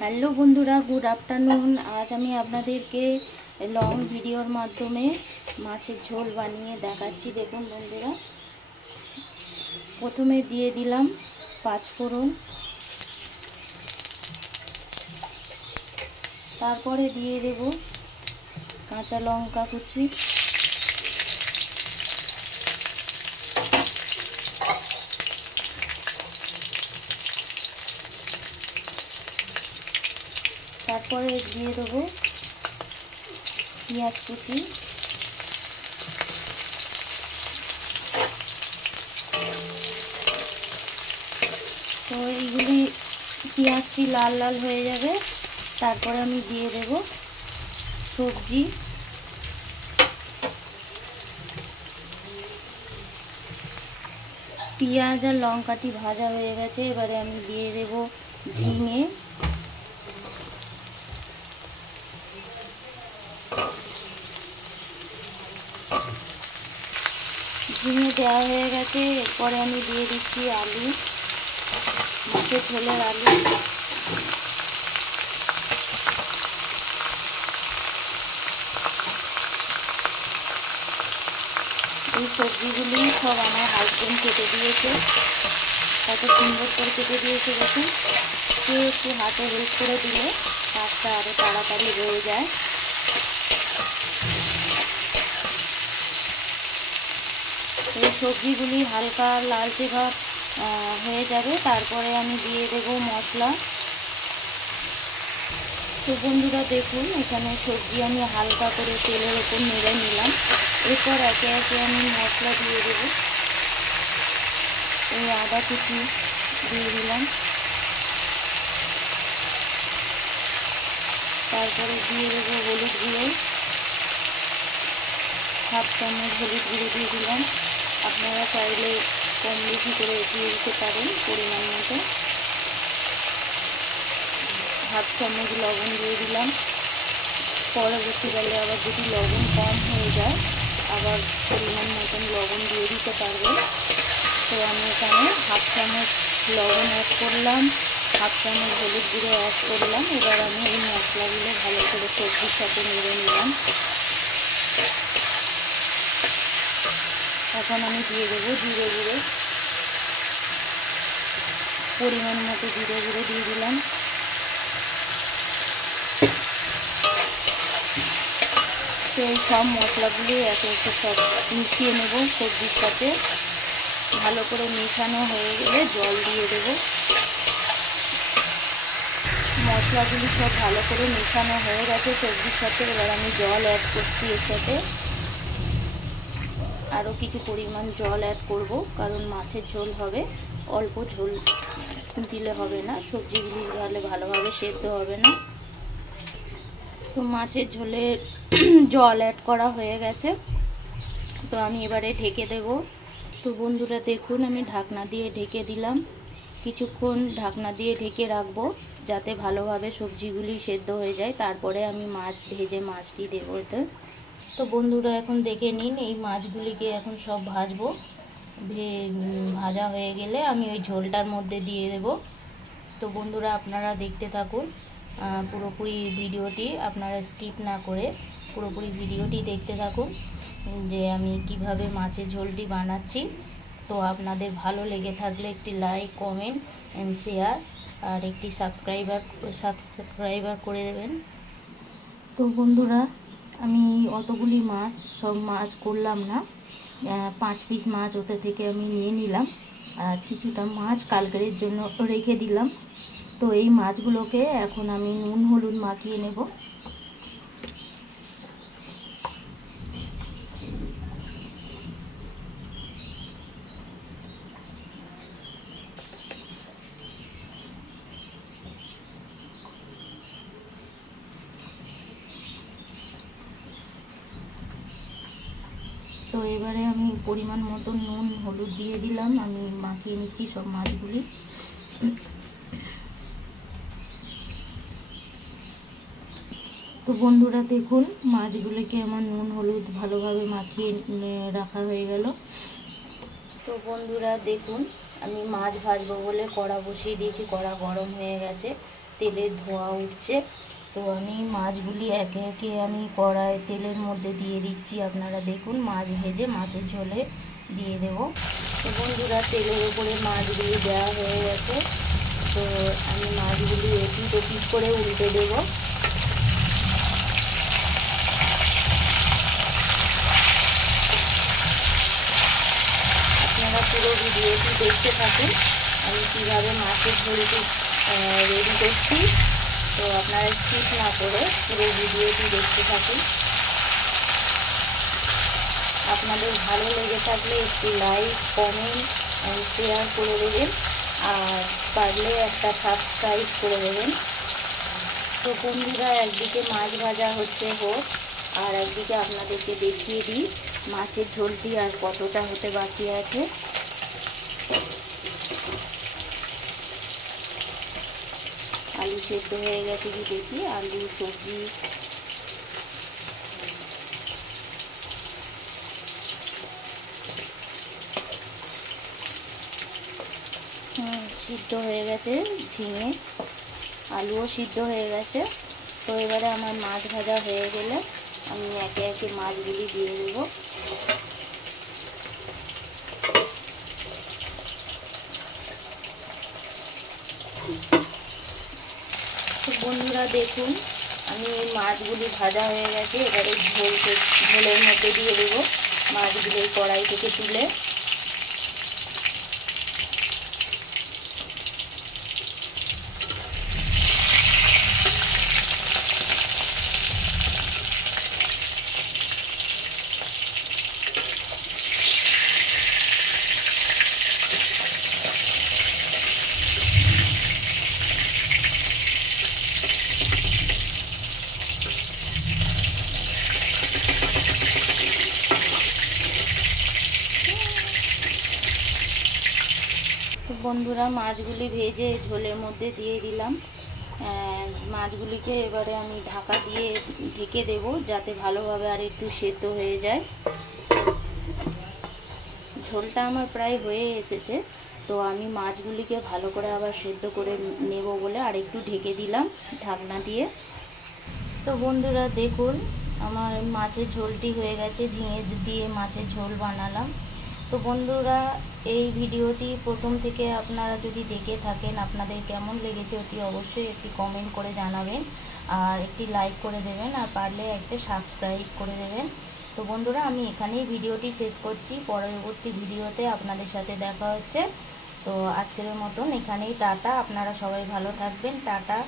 Hello বন্ধুরা, good afternoon. আজ আমি আপনাদেরকে লং ভিডিওর মাধ্যমে মাছের ঝোল বানিয়ে দেখাচ্ছি। দেখুন বন্ধুরা, প্রথমে দিয়ে দিলাম পাঁচফোড়ন, তারপরে দিয়ে দেব কাঁচা লঙ্কা কুচি, তারপরে দিয়ে দেবো পেঁয়াজ কুচি, তো এইগুলি পেঁয়াজটি লাল লাল হয়ে যাবে। তারপরে আমি দিয়ে দেব সবজি, পেঁয়াজ আর লঙ্কাটি ভাজা হয়ে গেছে। এবারে আমি দিয়ে দেব ঝিঙে, ঝিঙে দেওয়া হয়ে গেছে। এরপরে আমি দিয়ে দিচ্ছি আলু, মাছের ঝোলের আলু, এই সবজিগুলি সব আমার হাজবেন্ড কেটে দিয়েছে, কত সুন্দর করে কেটে দিয়েছে। দেখুন, কেউ একটু হাতে হেল্প করে দিলে কাজটা আরও তাড়াতাড়ি হয়ে যায়। এই সবজিগুলি হালকা লালচে ভাব হয়ে যাবে। তারপরে আমি দিয়ে দেব মশলা। তো বন্ধুরা দেখুন, এখানে সবজি আমি হালকা করে তেলের ওপর নেড়ে নিলাম। এরপর একে একে আমি মশলা দিয়ে দেব। এই আদা কুচি দিয়ে দিলাম, তারপরে দিয়ে দেবো হলুদ গুঁড়ো, হাফ চামচ হলুদ গুঁড়ো দিয়ে দিলাম। আপনারা চাইলে কম বেশি করে দিয়ে দিতে পারেন পরিমাণ মতো। হাফ চামচ লবণ দিয়ে দিলাম। পরবর্তীকালে আবার যদি লবণ কম হয়ে যায় আবার পরিমাণ মতন লবণ দিয়ে দিতে পারবেন। তো আমি এখানে হাফ চামচ লবণ অ্যাড করলাম, হাফ চামচ হলুদ গুঁড়ো অ্যাড করলাম। এবার আমি এই মশলাগুলো ভালো করে সবজির সাথে নেড়ে নিলাম। এখন আমি দিয়ে দেবো জিরে গুঁড়ো, পরিমাণ মতো জিরে গুঁড়ো দিয়ে দিলাম। তো এই সব মশলাগুলি একে একে সব মিশিয়ে নেব সবজির সাথে। ভালো করে মেশানো হয়ে গেলে জল দিয়ে দেব। মশলাগুলি সব ভালো করে মেশানো হয়ে গেছে সবজির সাথে। এবার আমি জল অ্যাড করছি এর সাথে, আরও কিছু পরিমাণ জল অ্যাড করব, কারণ মাছের ঝোল হবে, অল্প ঝোল দিলে হবে না, সবজিগুলি তাহলে ভালোভাবে সেদ্ধ হবে না। তো মাছের ঝোলে জল অ্যাড করা হয়ে গেছে, তো আমি এবারে ঢেকে দেব। তো বন্ধুরা দেখুন, আমি ঢাকনা দিয়ে ঢেকে দিলাম। কিছুক্ষণ ঢাকনা দিয়ে ঢেকে রাখবো যাতে ভালোভাবে সবজিগুলি সেদ্ধ হয়ে যায়। তারপরে আমি মাছ ভেজে মাছটি দেবো এতে। তো বন্ধুরা এখন দেখে নিন, এই মাছগুলিকে এখন সব ভাজবো। ভাজা হয়ে গেলে আমি ওই ঝোলটার মধ্যে দিয়ে দেব। তো বন্ধুরা আপনারা দেখতে থাকুন পুরোপুরি ভিডিওটি, আপনারা স্কিপ না করে পুরোপুরি ভিডিওটি দেখতে থাকুন যে আমি কিভাবে মাছের ঝোলটি বানাচ্ছি। তো আপনাদের ভালো লেগে থাকলে একটি লাইক, কমেন্ট এন্ড শেয়ার আর একটি সাবস্ক্রাইবার করে দেবেন। তো বন্ধুরা আমি অতগুলি মাছ, সব মাছ করলাম না, 5 পিস মাছ ওতে থেকে আমি নিয়ে নিলাম, আর কিছুটা মাছ কালকের জন্য রেখে দিলাম। তো এই মাছগুলোকে এখন আমি নুন হলুদ মাখিয়ে নেব। তো এবারে আমি পরিমাণ মতো নুন হলুদ দিয়ে দিলাম, আমি মাখিয়ে নিচ্ছি সব মাছগুলি। তো বন্ধুরা দেখুন, মাছগুলিকে আমার নুন হলুদ ভালোভাবে মাখিয়ে রাখা হয়ে গেল। তো বন্ধুরা দেখুন, আমি মাছ ভাজবো বলে কড়া বসিয়ে দিয়েছি, কড়া গরম হয়ে গেছে। তেলের ধোঁয়া উঠছে। তো আমি মাছগুলি একে একে আমি কড়াই তেলের মধ্যে দিয়ে দিচ্ছি। আপনারা দেখুন, মাছ ভেজে মাছের ঝোলে দিয়ে দেবো। তো বন্ধুরা, তেলের উপরে মাছগুলি দেওয়া হয়ে গেছে। তো আমি মাছগুলি এপিট ওপিট করে উল্টে দেবো। আপনারা পুরো ভিডিওটি দেখতে থাকুন আমি কীভাবে মাছের ঝোলটি রেডি করছি। তো আপনারা স্কিপ না করে পুরো ভিডিওটি দেখতে থাকুন। আপনাদের ভালো লেগে থাকলে একটি লাইক, কমেন্ট অ্যান্ড শেয়ার করে দেবেন, আর পারলে একটা সাবস্ক্রাইব করে দেবেন। তো বন্ধুরা, একদিকে মাছ ভাজা হচ্ছে হোক, আর একদিকে আপনাদেরকে দেখিয়ে দিই মাছের ঝোলটি আর কতটা হতে বাকি আছে। আলু সেদ্ধ হয়ে গেছে কি দেখি, আলু সবজি সিদ্ধ হয়ে গেছে, ঝিঙে আলুও সিদ্ধ হয়ে গেছে। তো এবারে আমার মাছ ভাজা হয়ে গেলে আমি একে একে মাছগুলি দিয়ে দেবো। তো বন্ধুরা দেখুন, আমি এই মাছগুলি ভাজা হয়ে গেছে। এবারে ঝোলের মধ্যে দিয়ে দেবো মাছগুলি কড়াই থেকে তুলে। তো বন্ধুরা, মাছগুলি ভেজে ঝোলের মধ্যে দিয়ে দিলাম। মাছগুলিকে এবারে আমি ঢাকা দিয়ে ঢেকে দেব, যাতে ভালোভাবে আর একটু সেদ্ধ হয়ে যায়। ঝোলটা আমার প্রায় হয়ে এসেছে। তো আমি মাছগুলিকে ভালো করে আবার সেদ্ধ করে নেব বলে আর একটু ঢেকে দিলাম ঢাকনা দিয়ে। তো বন্ধুরা দেখুন, আমার মাছের ঝোলটি হয়ে গেছে। ঝিঙে দিয়ে মাছের ঝোল বানালাম। তো বন্ধুরা, এই ভিডিওটি প্রথম থেকে আপনারা যদি দেখে থাকেন, আপনাদের কেমন লেগেছে অতি অবশ্যই একটি কমেন্ট করে জানাবেন, আর একটি লাইক করে দেবেন, আর পারলে একটা সাবস্ক্রাইব করে দেবেন। তো বন্ধুরা, আমি এখানেই ভিডিওটি শেষ করছি। পরবর্তী ভিডিওতে আপনাদের সাথে দেখা হচ্ছে। তো আজকের মতন এখানেই টাটা। আপনারা সবাই ভালো থাকবেন। টাটা।